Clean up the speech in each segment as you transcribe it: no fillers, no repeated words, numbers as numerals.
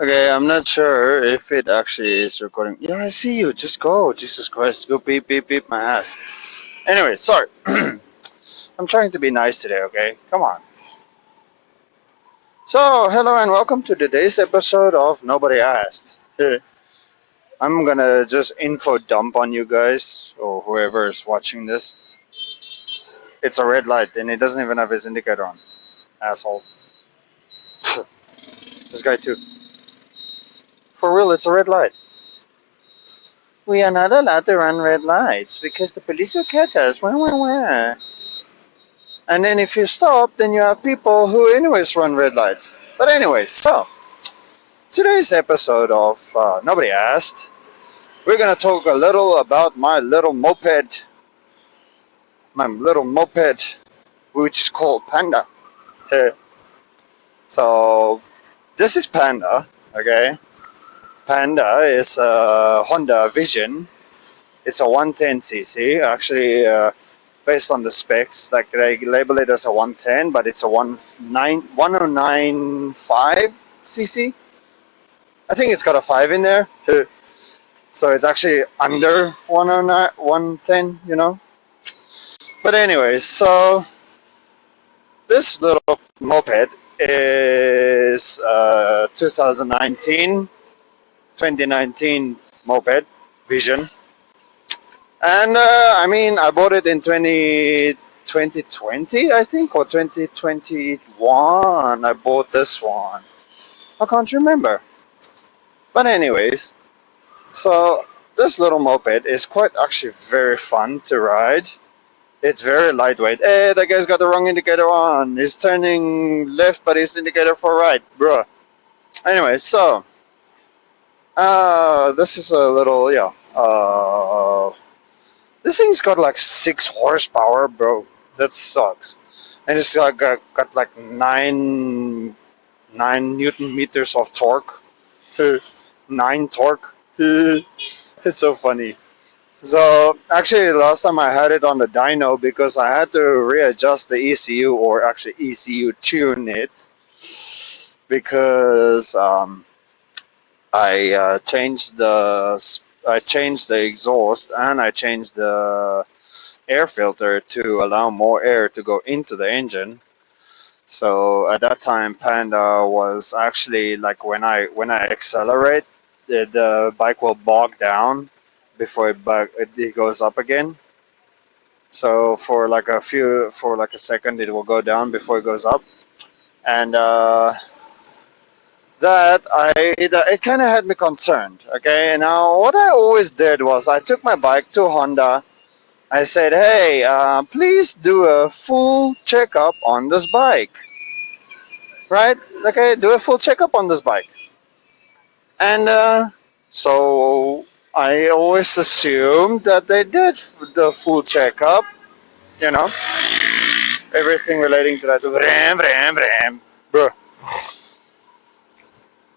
Okay, I'm not sure if it actually is recording. Yeah, I see you. Just go. Jesus Christ. Go beep, beep, beep my ass. Anyway, sorry. I'm trying to be nice today, okay? Come on. So, hello and welcome to today's episode of Nobody Asked. I'm gonna just info dump on you guys, or whoever is watching this. It's a red light, and it doesn't even have his indicator on. Asshole. This guy too. For real, it's a red light. We are not allowed to run red lights because the police will catch us. Wah, wah, wah. And then if you stop, then you have people who anyways run red lights. But anyways, so today's episode of Nobody Asked, we're gonna talk a little about my little moped, which is called Panda. So this is Panda, okay? Panda is a Honda Vision. It's a 110cc, actually. Based on the specs, like they label it as a 110, but it's a 1095 cc. I think it's got a 5 in there. So it's actually under 109, 110, you know. But anyways, so this little moped is 2019 moped Vision. And I mean, I bought it in 2020, I think, or 2021. I bought this one. I can't remember. But anyways, so this little moped is quite actually very fun to ride. It's very lightweight. Hey, that guy's got the wrong indicator on. He's turning left, but his indicator for right, bruh. Anyway, so this is a little this thing's got like 6 horsepower, bro. That sucks. And it's got like nine Newton meters of torque. 9 torque. It's so funny. So actually, last time I had it on the dyno because I had to readjust the ECU, or actually ECU tune it, because I changed the exhaust, and I changed the air filter to allow more air to go into the engine. So at that time, Panda was actually like when I accelerate, the bike will bog down before it goes up again. So for like a second, it will go down before it goes up, and it kind of had me concerned. Okay, now what I always did was I took my bike to Honda. I said, hey, please do a full checkup on this bike, right? Okay, do a full checkup on this bike. And so I always assumed that they did the full checkup, you know, everything relating to that. Ram, ram, ram. Bro.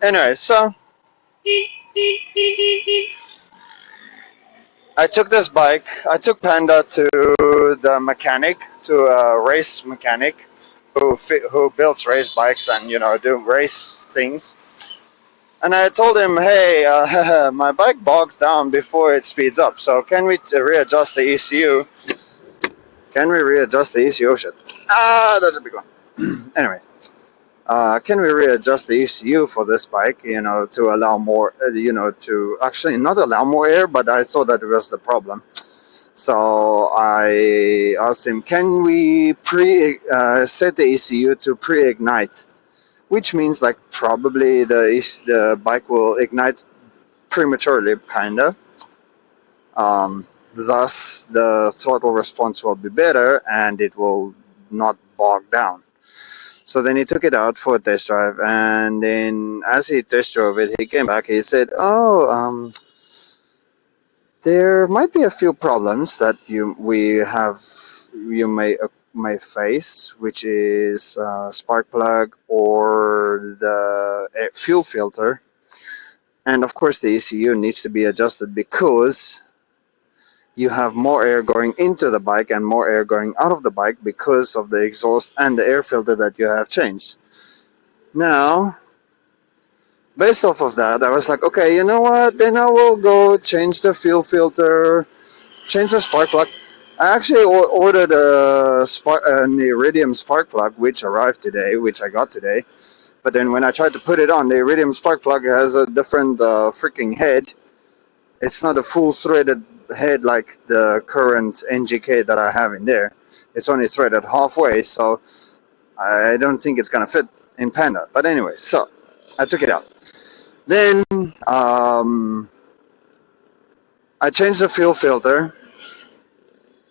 Anyway, so I took Panda to the mechanic, to a race mechanic who builds race bikes and, do race things. And I told him, hey, my bike bogs down before it speeds up. So can we readjust the ECU? Can we readjust the ECU? Oh, shit. That's a big one. Anyway, can we readjust the ECU for this bike, to allow more, to actually not allow more air, but I thought that was the problem. So I asked him, can we set the ECU to pre-ignite? Which means like probably the bike will ignite prematurely, kinda. Thus, the throttle response will be better and it will not bog down. So then he took it out for a test drive, and then as he test drove it, he came back. He said, "Oh, there might be a few problems that you may face, which is spark plug or the fuel filter, and of course the ECU needs to be adjusted because you have more air going into the bike and more air going out of the bike because of the exhaust and the air filter that you have changed." Now, Based off of that, I was like, okay, you know what? Then I will go change the fuel filter, change the spark plug. I actually ordered an iridium spark plug, which arrived today, which I got today. But then when I tried to put it on, the iridium spark plug has a different freaking head. It's not a full threaded head like the current NGK that I have in there. It's only threaded halfway, so I don't think it's gonna fit in Panda. But anyway, so I took it out. Then I changed the fuel filter,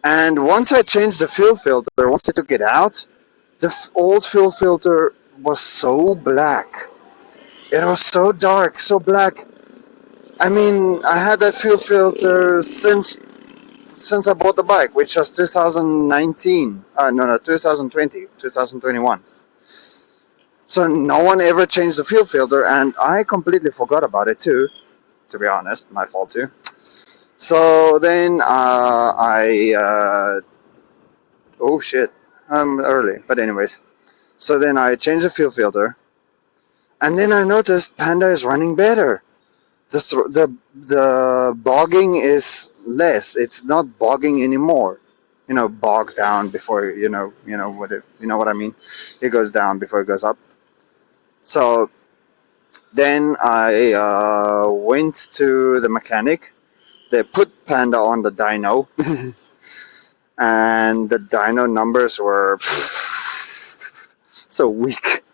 and once I changed the fuel filter, once I took it out, the old fuel filter was so black. It was so dark, so black. I mean, I had that fuel filter since I bought the bike, which was 2019. No, 2020, 2021. So no one ever changed the fuel filter, and I completely forgot about it too. To be honest, my fault too. So then oh shit, I'm early. But anyways, so then I changed the fuel filter, and then I noticed Panda is running better. The bogging is less. It's not bogging anymore. You know, bog down before you know what I mean. It goes down before it goes up. So then I went to the mechanic. They put Panda on the dyno, and the dyno numbers were so weak.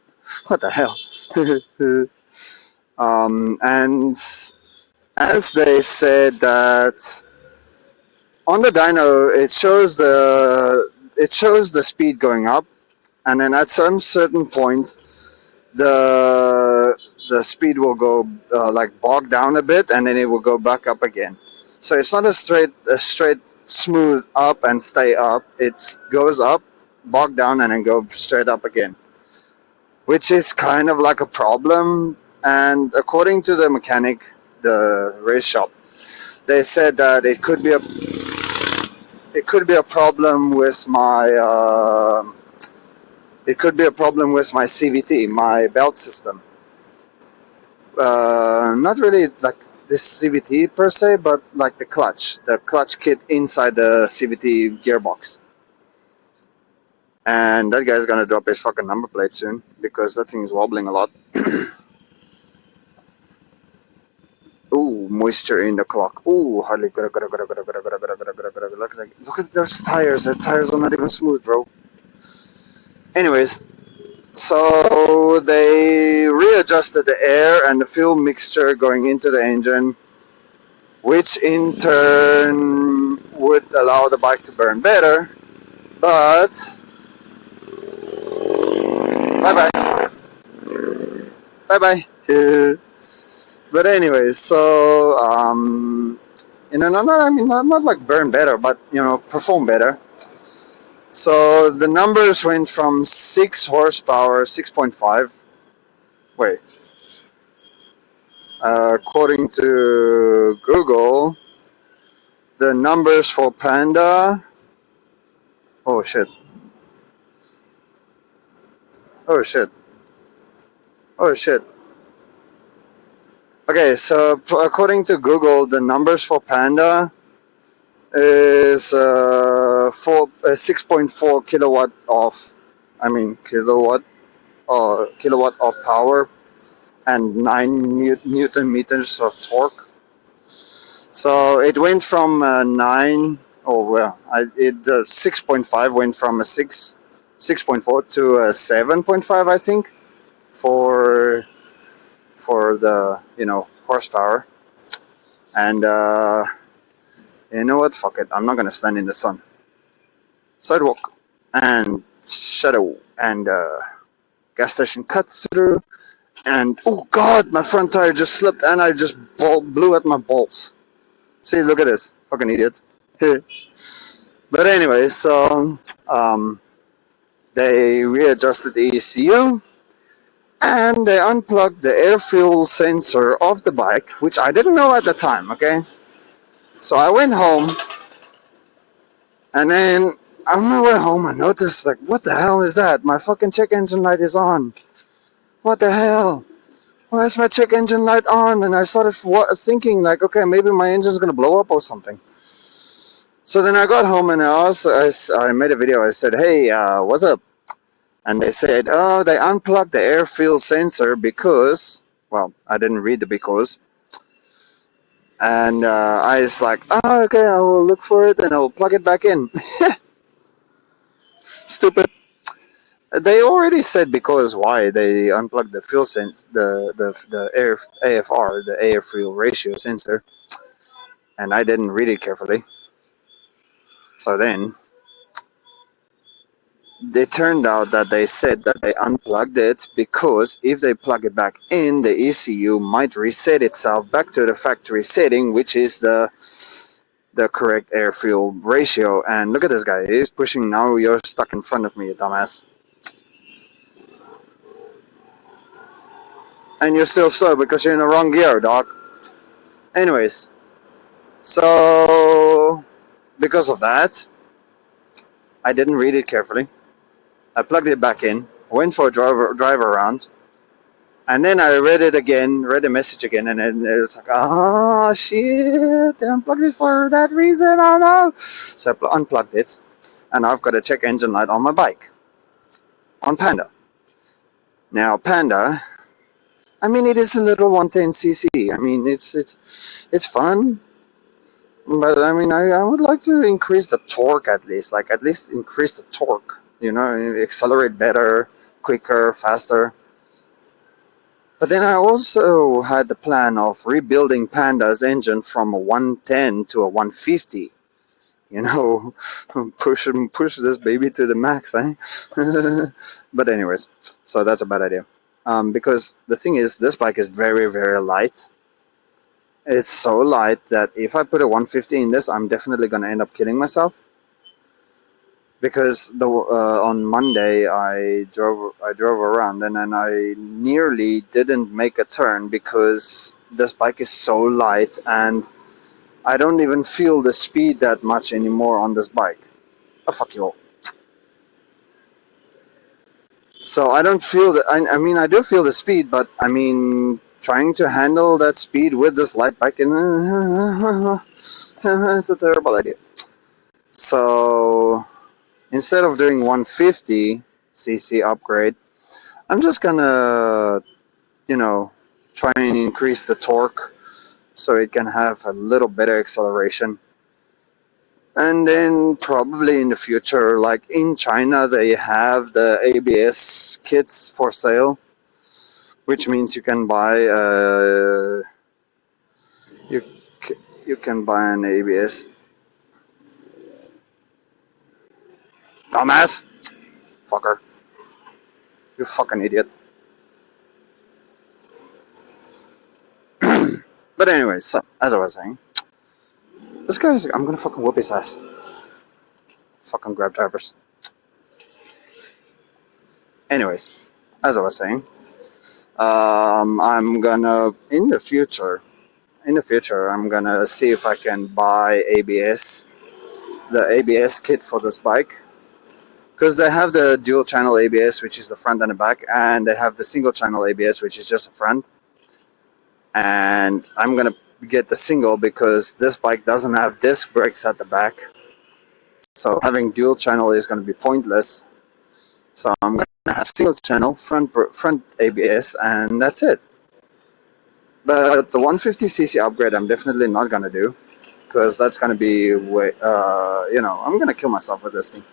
What the hell? And as they said that on the dyno, it shows the speed going up, and then at some certain point, the the speed will go like bog down a bit, and then it will go back up again. So it's not a straight smooth up and stay up. It goes up, bog down, and then go straight up again, which is kind of like a problem. And according to the mechanic, the race shop, they said that it could be a problem with my CVT, my belt system. Not really like this CVT per se, but like the clutch kit inside the CVT gearbox. And that guy's gonna drop his fucking number plate soon because that thing is wobbling a lot. Ooh, moisture in the clock. Ooh, hardly. Look at those tires. The tires are not even smooth, bro. Anyways, so they readjusted the air and the fuel mixture going into the engine, which in turn would allow the bike to burn better. But bye bye, bye bye. But anyways, so not like burn better, but perform better. So the numbers went from 6 horsepower, 6.5. Wait, according to Google, the numbers for Panda. Oh shit. Oh shit. Oh shit. Okay, so according to Google, the numbers for Panda is 6.4 kilowatt of, kilowatt of power and 9 Newton meters of torque. So it went from 9. Oh well, the 6.5 went from a 6.4 to a 7.5, I think, for the horsepower. And you know what? Fuck it. I'm not gonna stand in the sun. Sidewalk and shadow and gas station cuts through. And oh god, my front tire just slipped and I just blew at my balls. See, look at this, fucking idiots. But anyway, so they readjusted the ECU and they unplugged the air fuel sensor of the bike, which I didn't know at the time. Okay, so I went home, and then on my way home, I noticed, like, what the hell is that? My fucking check engine light is on. What the hell? why is my check engine light on? And I started thinking like, okay, maybe my engine's gonna blow up or something. So then I got home and I made a video. I said, hey, what's up? And they said, oh, they unplugged the air fuel sensor because, well, I didn't read the because. And I was like, oh, okay, I will look for it and I will plug it back in. Stupid. They already said because why they unplugged the fuel sense, the air AFR, the air fuel ratio sensor, and I didn't read it carefully. So then it turned out that they said that they unplugged it because if they plug it back in, the ECU might reset itself back to the factory setting, which is the correct air fuel ratio. And look at this guy, he's pushing now. You're stuck in front of me, you dumbass. And you're still slow because you're in the wrong gear, dog. Anyways, so because of that, I didn't read it carefully. I plugged it back in, went for a drive around, and then I read it again, read the message again, and then it was like, oh shit, they unplugged it for that reason, oh no. So I unplugged it, and I've got a check engine light on my bike, on Panda. Now Panda, I mean, it is a little 110cc. I mean, it's fun, but I mean, I would like to increase the torque at least, like at least increase the torque. You know, accelerate better, quicker, faster. But then I also had the plan of rebuilding Panda's engine from a 110 to a 150. You know, push this baby to the max, eh? But anyways, so that's a bad idea. Because the thing is, this bike is very, very light. It's so light that if I put a 150 in this, I'm definitely gonna end up killing myself. Because on Monday I drove around and then I nearly didn't make a turn because this bike is so light and I don't even feel the speed that much anymore on this bike. Oh, fuck you all. So I don't feel that. I mean, I do feel the speed, but I mean, trying to handle that speed with this light bike, it's a terrible idea. So instead of doing 150cc upgrade, I'm just gonna, try and increase the torque so it can have a little better acceleration. And then probably in the future, like in China, they have the ABS kits for sale, which means you can buy you you can buy an ABS. Dumbass, fucker, you fucking idiot. But anyways, so, as I was saying, this guy's, I'm gonna fucking whoop his ass. Fucking grab drivers. Anyways, as I was saying, I'm gonna in the future, I'm gonna see if I can buy the ABS kit for this bike, because they have the dual channel ABS, which is the front and the back, and they have the single channel ABS, which is just the front. And I'm gonna get the single because this bike doesn't have disc brakes at the back, so having dual channel is gonna be pointless. So I'm gonna have single channel front ABS, and that's it. But the 150cc upgrade, I'm definitely not gonna do because that's gonna be way. I'm gonna kill myself with this thing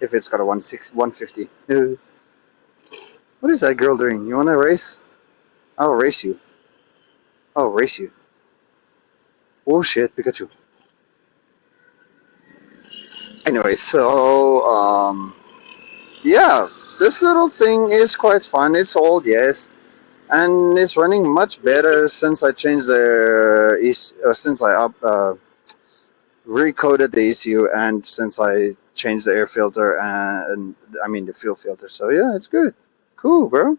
if it's got a 150. What is that girl doing? You wanna race? I'll race you. I'll race you. Oh shit, Pikachu. Anyway, so yeah, this little thing is quite fun. It's old, yes, and it's running much better since I changed since I recoded the ECU and since I changed the air filter and I mean the fuel filter. So yeah, it's good. Cool, bro.